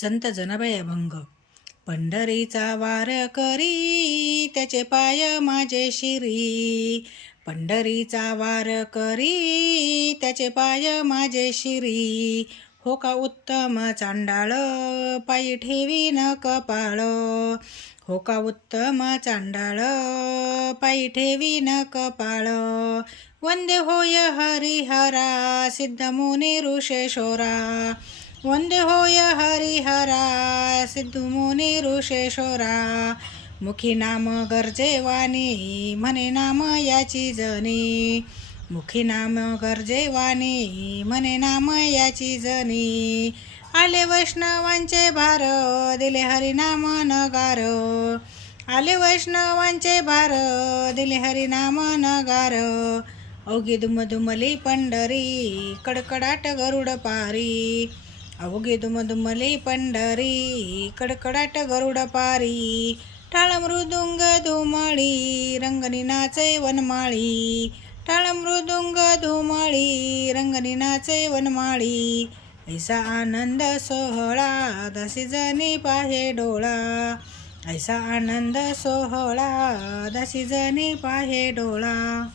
संत जनाबाई अभंग. पंढरीचा वार करी त्याचे पाय माझे शिरी. पंढरीचा वार करी त्याचे पाय माझे शिरी. हो का उत्तम चांडाळ पायी ठेवी न कपाळ. हो का उत्तम चांडाळ पायी ठेवी न कपाळ. वंदे होय हरिहरा सिद्धमुनी ऋषेश्वरा. वंदे होय हरिहरा सिद्धमुनी ऋषेश्वरा. मुखी नाम गरजेवानी म्हणे नाम याची जनी. मुखी नाम गरजेवानी म्हणे नाम याची जनी. आले वैष्णवांचे भार दिले हरिनाम नगार. आले वैष्णवांचे भार दिले हरिनाम नगार. अवघी दुमदुमली पंढरी कडकडाट गरुड पारी. अवघी दुमदुमली पंढरी कडकडाट गरुड पारी. टाळ मृदुंग धुमाळी रंगनी नाचे वनमाळी. टाळ मृदुंग धुमाळी रंगनी नाचे वनमाळी. ऐसा आनंद सोहळा दासी जनी पाहे डोळा. ऐसा आनंद सोहळा दासी जनी पाहे डोळा.